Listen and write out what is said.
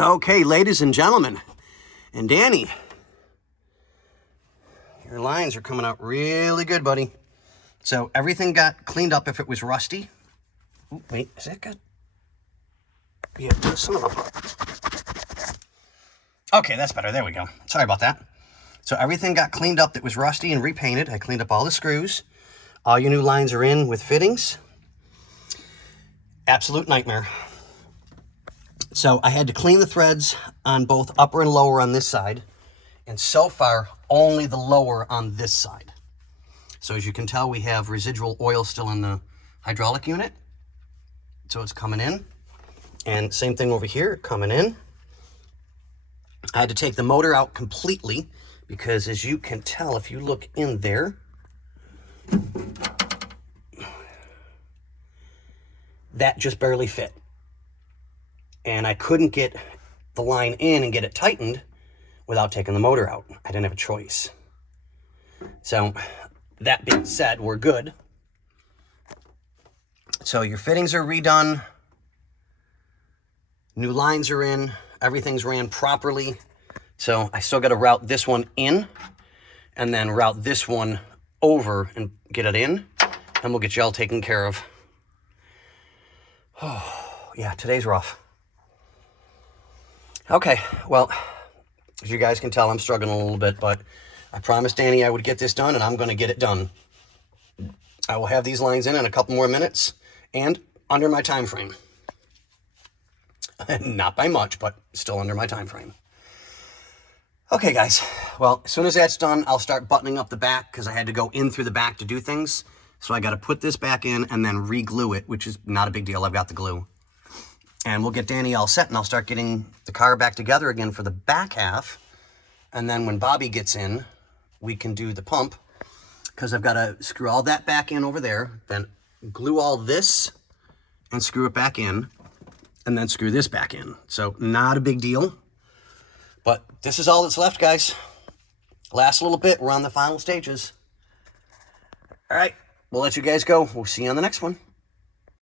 Okay, ladies and gentlemen, and Danny, your lines are coming out really good, buddy. So everything got cleaned up if it was rusty. Ooh, wait, is that good? Yeah, son of a... Okay, that's better. There we go. Sorry about that. So everything got cleaned up that was rusty and repainted. I cleaned up all the screws. All your new lines are in with fittings. Absolute nightmare. So I had to clean the threads on both upper and lower on this side. And so far, only the lower on this side. So as you can tell, we have residual oil still in the hydraulic unit. So it's coming in. And same thing over here, coming in. I had to take the motor out completely because as you can tell, if you look in there, that just barely fit. And I couldn't get the line in and get it tightened without taking the motor out. I didn't have a choice. So that being said, we're good. So your fittings are redone. New lines are in. Everything's ran properly. So I still got to route this one in and then route this one over and get it in. And we'll get you all taken care of. Oh, yeah, today's rough. Okay, well, as you guys can tell, I'm struggling a little bit, but I promised Danny I would get this done, and I'm going to get it done. I will have these lines in a couple more minutes, and under my time frame. Not by much, but still under my time frame. Okay, guys. Well, as soon as that's done, I'll start buttoning up the back, because I had to go in through the back to do things. So I got to put this back in and then re-glue it, which is not a big deal. I've got the glue. And we'll get Danny all set, and I'll start getting the car back together again for the back half. And then when Bobby gets in, we can do the pump, because I've got to screw all that back in over there, then glue all this and screw it back in, and then screw this back in. So not a big deal. But this is all that's left, guys. Last little bit. We're on the final stages. All right. We'll let you guys go. We'll see you on the next one.